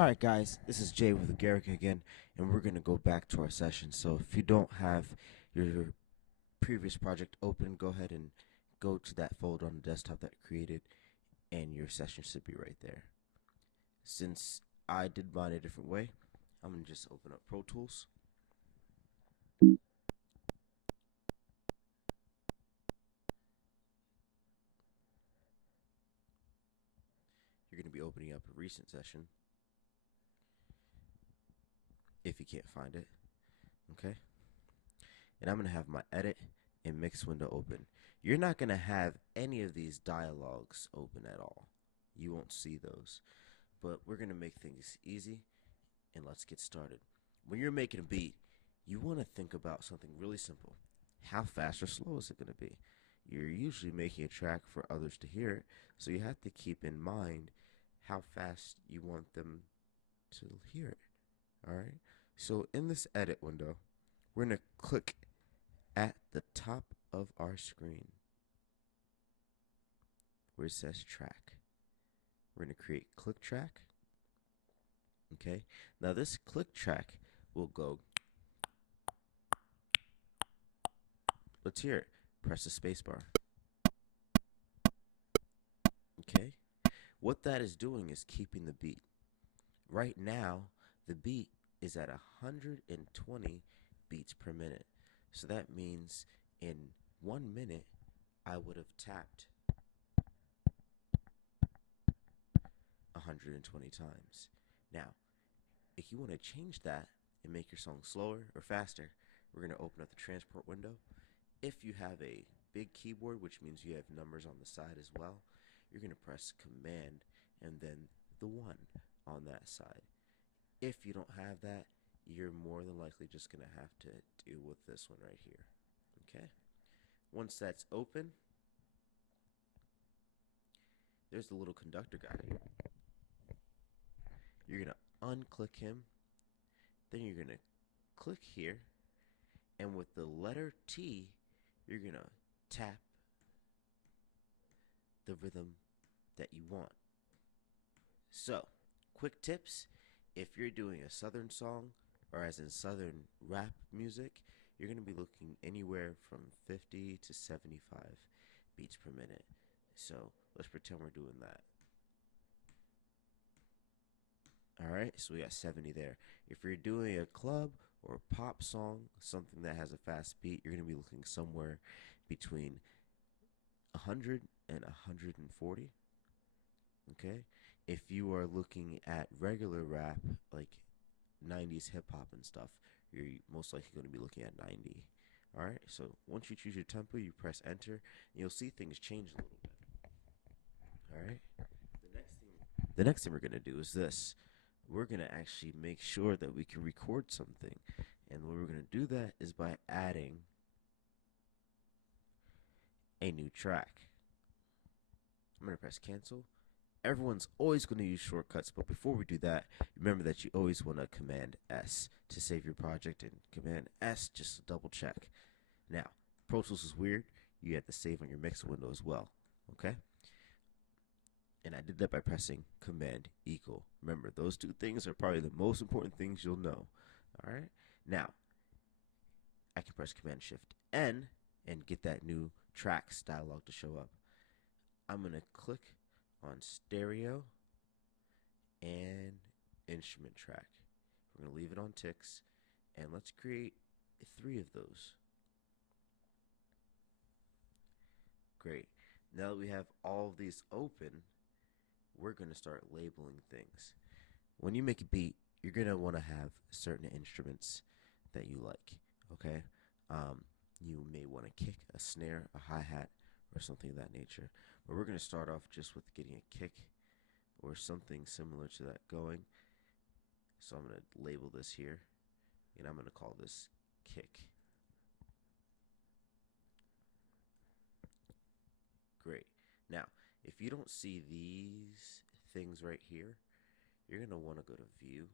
Alright guys, this is Jay with Reggaerica again, and we're going to go back to our session. So if you don't have your previous project open, go ahead and go to that folder on the desktop that created, and your session should be right there. Since I did mine a different way, I'm going to just open up ProTools. You're going to be opening up a recent session if you can't find it, okay? And I'm going to have my edit and mix window open. You're not going to have any of these dialogues open at all. You won't see those. But we're going to make things easy, and let's get started. When you're making a beat, you want to think about something really simple. How fast or slow is it going to be? You're usually making a track for others to hear it, so you have to keep in mind how fast you want them to hear it. Alright? So in this edit window, we're going to click at the top of our screen where it says track. We're going to create click track. Okay, now this click track will go. Let's hear it. Press the spacebar. Okay, what that is doing is keeping the beat. Right now, the beat is at 120 beats per minute. So that means in 1 minute, I would have tapped 120 times. Now, if you want to change that and make your song slower or faster, we're going to open up the transport window. If you have a big keyboard, which means you have numbers on the side as well, you're going to press Command and then the 1 on that side. If you don't have that, you're more than likely just going to have to deal with this one right here. Okay? Once that's open, there's the little conductor guy. You're going to unclick him. Then you're going to click here. And with the letter T, you're going to tap the rhythm that you want. So, quick tips. If you're doing a southern song, or as in southern rap music, you're going to be looking anywhere from 50 to 75 beats per minute. So, let's pretend we're doing that. Alright, so we got 70 there. If you're doing a club or a pop song, something that has a fast beat, you're going to be looking somewhere between 100 and 140. Okay? If you are looking at regular rap, like 90s hip hop and stuff, you're most likely going to be looking at 90. Alright? So once you choose your tempo, you press enter, and you'll see things change a little bit. Alright? The next thing we're going to do is this. We're going to actually make sure that we can record something. And what we're going to do that is by adding a new track. I'm going to press cancel. Everyone's always going to use shortcuts, but before we do that, remember that you always want to Command S to save your project, and Command S just to double check. Now, Pro Tools is weird. You have to save on your mix window as well, okay? And I did that by pressing Command equal. Remember, those two things are probably the most important things you'll know. All right. Now, I can press Command Shift N and get that new tracks dialog to show up. I'm gonna click on stereo and instrument track. We're gonna leave it on ticks, and let's create 3 of those. Great. Now that we have all of these open, we're going to start labeling things. When you make a beat, you're going to want to have certain instruments that you like, okay? You may want to kick, a snare, a hi-hat, or something of that nature. But we're going to start off just with getting a kick or something similar to that going. So I'm going to label this here, and I'm going to call this kick. Great. Now, if you don't see these things right here, you're going to want to go to View,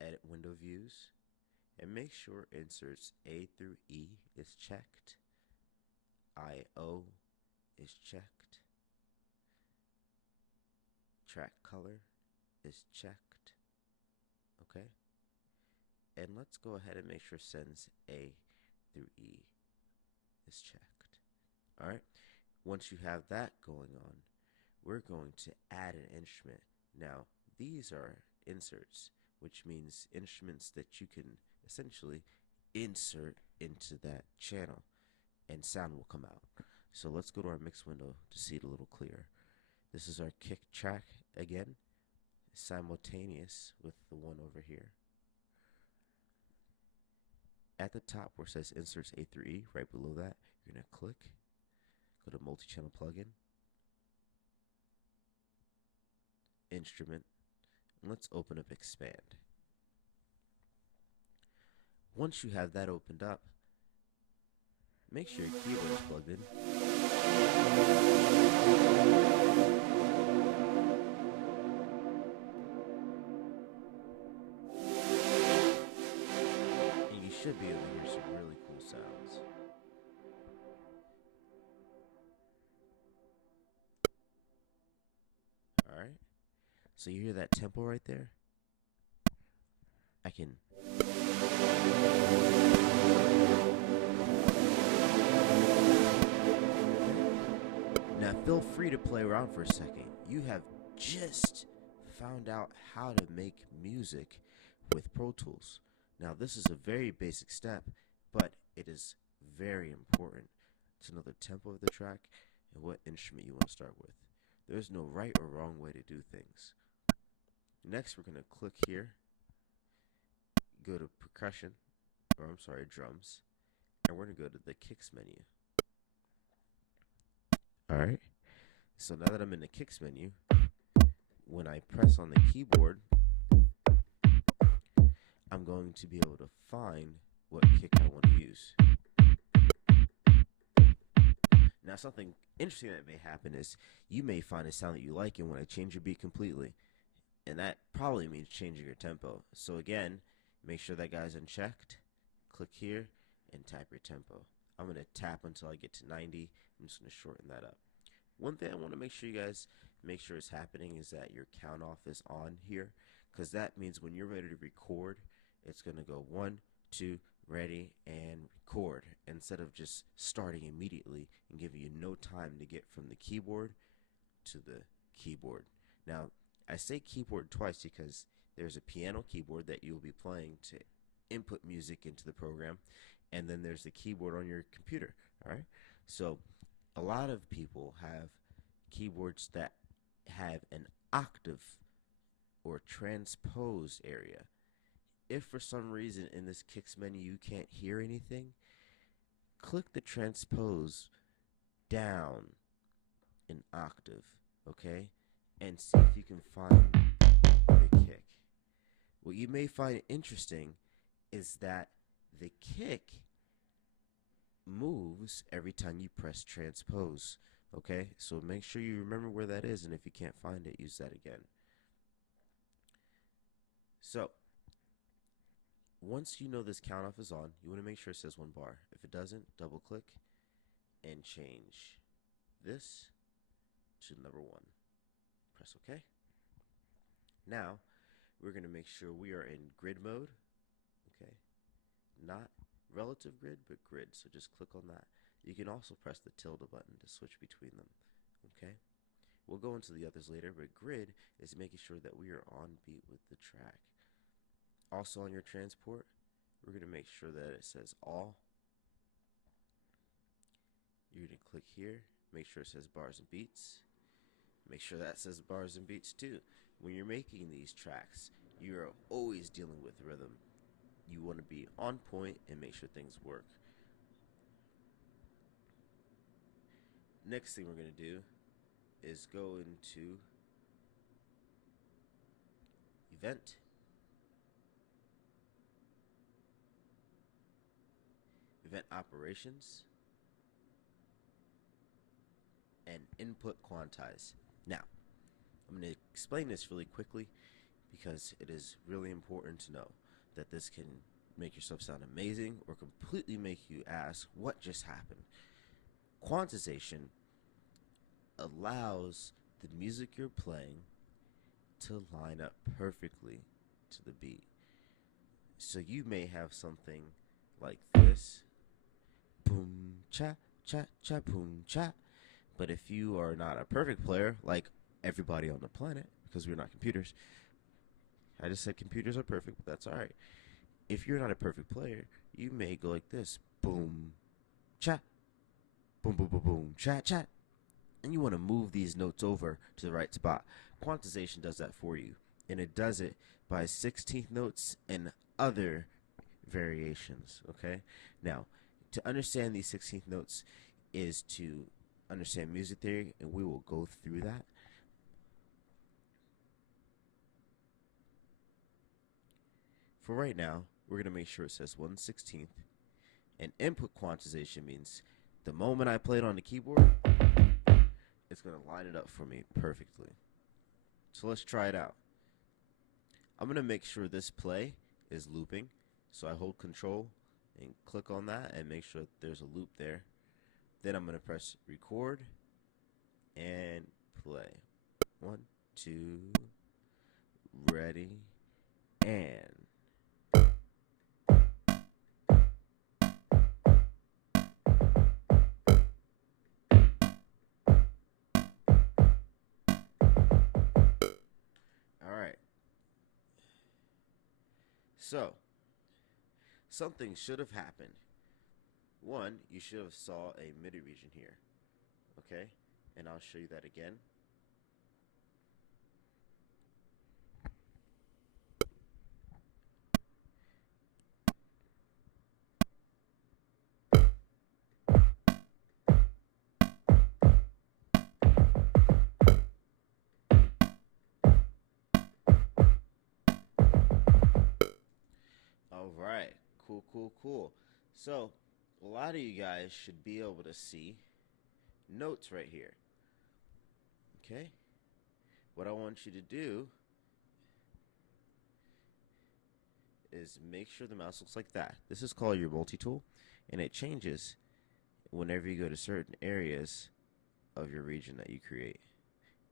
Edit Window Views, and make sure Inserts A through E is checked, I/O is checked, track color is checked. Okay? And let's go ahead and make sure sends A through E is checked. Alright? Once you have that going on, we're going to add an instrument. Now, these are inserts, which means instruments that you can essentially insert into that channel and sound will come out. So let's go to our mix window to see it a little clearer. This is our kick track again, simultaneous with the one over here. At the top where it says inserts A through E, right below that, you're going to click, go to multi-channel plugin, instrument, and let's open up expand. Once you have that opened up, make sure your keyboard is plugged in. And you should be able to hear some really cool sounds. Alright, so you hear that tempo right there? I can now feel free to play around for a second. You have just found out how to make music with Pro Tools. Now this is a very basic step, but it is very important to know the tempo of the track and what instrument you want to start with. There's no right or wrong way to do things. Next, we're going to click here, go to percussion, or I'm sorry, drums, and we're going to go to the kicks menu. Alright, so now that I'm in the kicks menu, when I press on the keyboard, I'm going to be able to find what kick I want to use. Now something interesting that may happen is you may find a sound that you like and want to change your beat completely. And that probably means changing your tempo. So again, make sure that guy's unchecked. Click here and type your tempo. I'm going to tap until I get to 90. I'm just going to shorten that up. One thing I want to make sure you guys make sure is happening is that your count off is on here, because that means when you're ready to record, it's going to go 1, 2, ready, and record, instead of just starting immediately and giving you no time to get from the keyboard to the keyboard. Now, I say keyboard twice because there's a piano keyboard that you'll be playing to input music into the program, and then there's the keyboard on your computer. Alright, so a lot of people have keyboards that have an octave or transpose area. If for some reason in this kicks menu you can't hear anything, click the transpose down an octave, okay, and see if you can find the kick. What you may find interesting is that the kick moves every time you press transpose. Okay, so make sure you remember where that is, and if you can't find it, use that again. So once you know this count off is on, you want to make sure it says 1 bar. If it doesn't, double click and change this to number 1. Press OK. Now we're going to make sure we are in grid mode. Okay, not relative grid, but grid. So just click on that. You can also press the tilde button to switch between them. Okay, we'll go into the others later, but grid is making sure that we are on beat with the track. Also on your transport, we're going to make sure that it says all. You're going to click here, make sure it says bars and beats. Make sure that says bars and beats too. When you're making these tracks, you're always dealing with rhythm. You want to be on point and make sure things work. Next thing we're going to do is go into event, event operations, and input quantize. Now, I'm going to explain this really quickly because it is really important to know that this can make yourself sound amazing or completely make you ask, what just happened? Quantization allows the music you're playing to line up perfectly to the beat. So you may have something like this, boom cha cha cha boom cha. But if you are not a perfect player, like everybody on the planet, because we're not computers, I just said computers are perfect, but that's alright. If you're not a perfect player, you may go like this, boom cha, boom boom boom boom cha cha. And you want to move these notes over to the right spot. Quantization does that for you, and it does it by 16th notes and other variations. Okay, now to understand these 16th notes is to understand music theory, and we will go through that. For right now, we're going to make sure it says 1/16th, and input quantization means the moment I play it on the keyboard, it's going to line it up for me perfectly. So let's try it out. I'm going to make sure this play is looping. So I hold control and click on that and make sure that there's a loop there. Then I'm going to press record and play. 1, 2, ready, and. Alright. So, something should have happened. One, you should have saw a MIDI region here. Okay? And I'll show you that again. Alright. Cool, cool, cool. So, a lot of you guys should be able to see notes right here. Okay? What I want you to do is make sure the mouse looks like that. This is called your multi-tool, and it changes whenever you go to certain areas of your region that you create.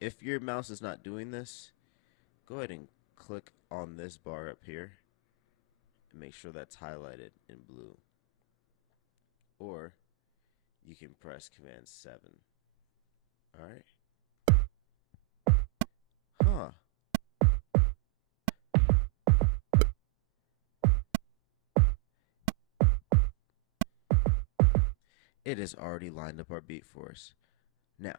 If your mouse is not doing this, go ahead and click on this bar up here and make sure that's highlighted in blue. Or you can press Command 7. Alright? Huh. It has already lined up our beat for us.